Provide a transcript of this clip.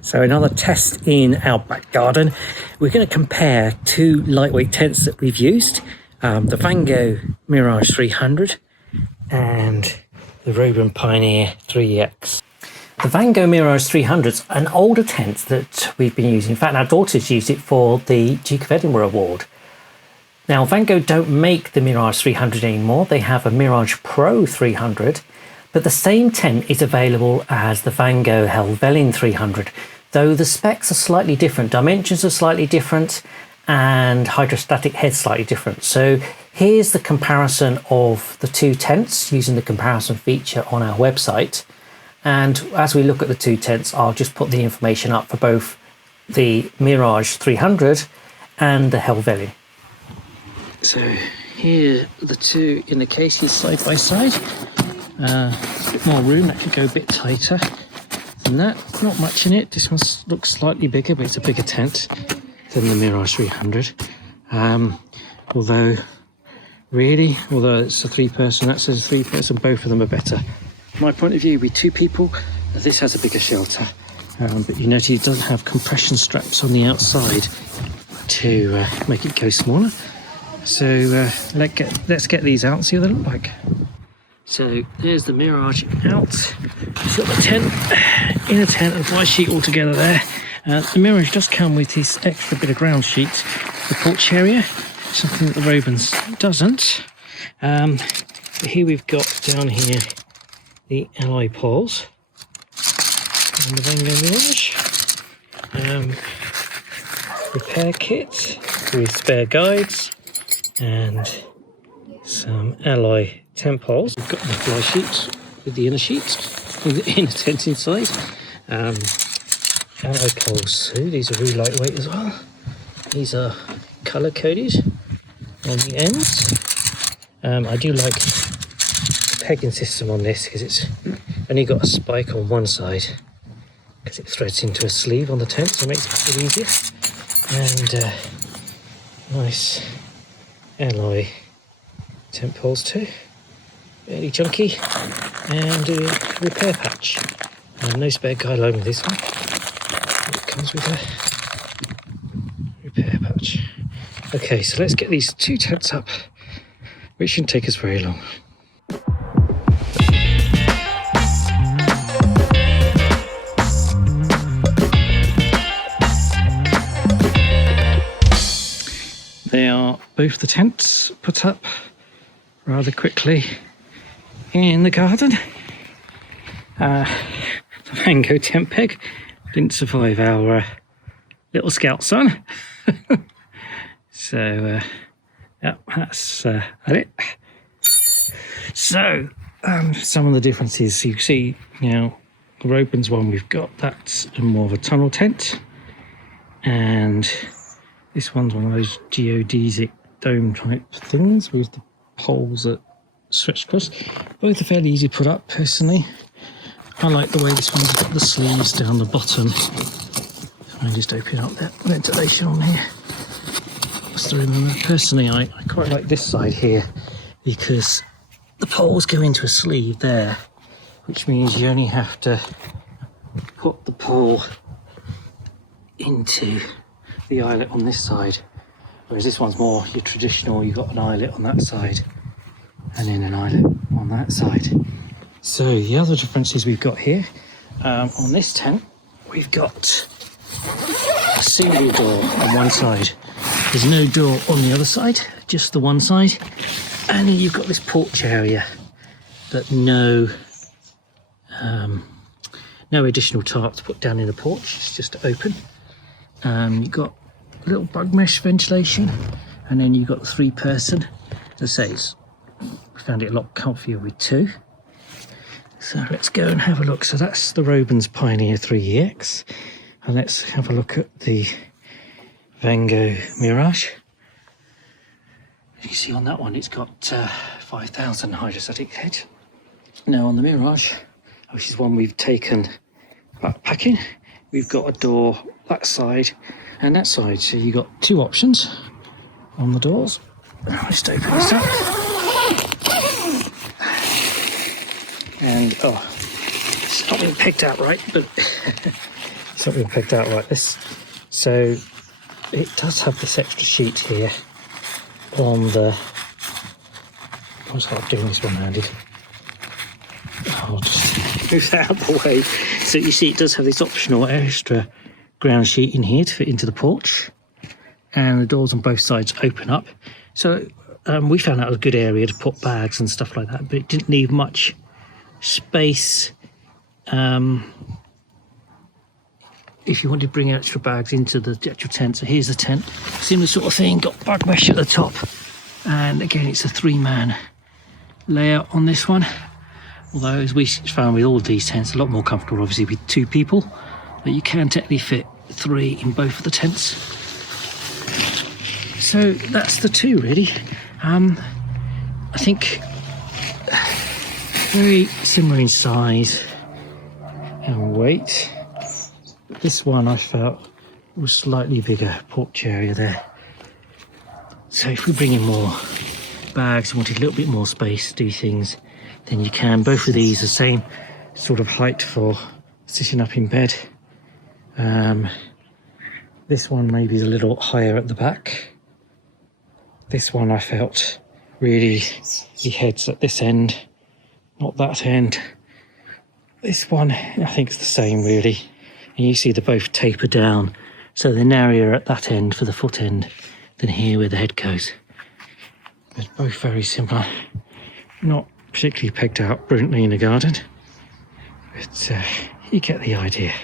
So another test in our back garden. We're going to compare two lightweight tents that we've used, the Vango Mirage 300 and the Robens Pioneer 3X. The Vango Mirage 300 is an older tent that we've been using. In fact, our daughters used it for the Duke of Edinburgh Award. Now, Vango don't make the Mirage 300 anymore. They have a Mirage Pro 300, but the same tent is available as the Vango Helvellyn 300, though the specs are slightly different, dimensions are slightly different, and hydrostatic head's slightly different. So here's the comparison of the two tents using the comparison feature on our website. And as we look at the two tents, I'll just put the information up for both the Mirage 300 and the Helvellyn. So here are the two in the cases side by side. A bit more room, that could go a bit tighter than that. Not much in it. This one looks slightly bigger, but it's a bigger tent than the Mirage 300. Although it's a three-person, that says a three-person, both of them are better. From my point of view, with two people, this has a bigger shelter. But you notice it doesn't have compression straps on the outside to make it go smaller. So let's get these out and see what they look like. So there's the Mirage out. It's got the tent, inner tent and fly sheet all together there. The Mirage does come with this extra bit of ground sheet, the porch area, something that the Robens doesn't. But here we've got down here the alloy poles and the Vango Mirage. Repair kit with spare guides and some alloy tent poles. We've got the fly sheet with the inner sheet, with the inner tent inside. Alloy poles too, these are really lightweight as well. These are colour coded on the ends. I do like the pegging system on this because it's only got a spike on one side because it threads into a sleeve on the tent, so it makes it a bit easier. And nice alloy tent poles too, fairly chunky, and a repair patch. No spare guide line with this one. It comes with a repair patch. Okay, so let's get these two tents up, which shouldn't take us very long. They are both the tents put up rather quickly in the garden. The Vango tent peg didn't survive our little scout son. So yeah, that's it. So some of the differences you see, the Robens one we've got, that's more of a tunnel tent, and this one's one of those geodesic dome type things with the poles that stretch across. Both are fairly easy to put up, personally. I like the way this one's got the sleeves down the bottom. I just open up that ventilation on here. Just to remember, personally, I quite like this side here because the poles go into a sleeve there, which means you only have to put the pole into the eyelet on this side, whereas this one's more your traditional, you've got an eyelet on that side and then an eyelet on that side. So the other differences we've got here, on this tent we've got a single door on one side, there's no door on the other side, just the one side, and then you've got this porch area, but no additional tarp to put down in the porch, it's just open. You've got a little bug mesh ventilation, and then you've got the three-person. As I say, I found it a lot comfier with two. So let's go and have a look. So that's the Robens Pioneer 3EX, and let's have a look at the Vango Mirage. You see on that one, it's got 5,000 hydrostatic head. Now on the Mirage, which is one we've taken backpacking, we've got a door that side and that side, so you've got two options on the doors. I'll just open this up, and it's not been picked out right, but it's it's not been pegged out like this. So it does have this extra sheet here on the... I'm just doing this one-handed. I'll just move that out of the way. So you see it does have this optional extra ground sheet in here to fit into the porch, and the doors on both sides open up. So we found that was a good area to put bags and stuff like that, but it didn't leave much space if you wanted to bring extra bags into the actual tent. So here's the tent, similar sort of thing, got bug mesh at the top, and again it's a 3-man layout on this one. Although, as we found with all of these tents, a lot more comfortable obviously with 2 people, but you can technically fit 3 in both of the tents. So that's the 2 really. I think very similar in size and weight. This one I felt was slightly bigger porch area there. So if we bring in more bags and wanted a little bit more space to do things, then you can. Both of these are the same sort of height for sitting up in bed. This one maybe is a little higher at the back. This one I felt really, the head's at this end, not that end. This one I think is the same really. And you see they both taper down, so they're narrower at that end for the foot end than here where the head goes. But both very similar. Not particularly pegged out brilliantly in the garden, but you get the idea.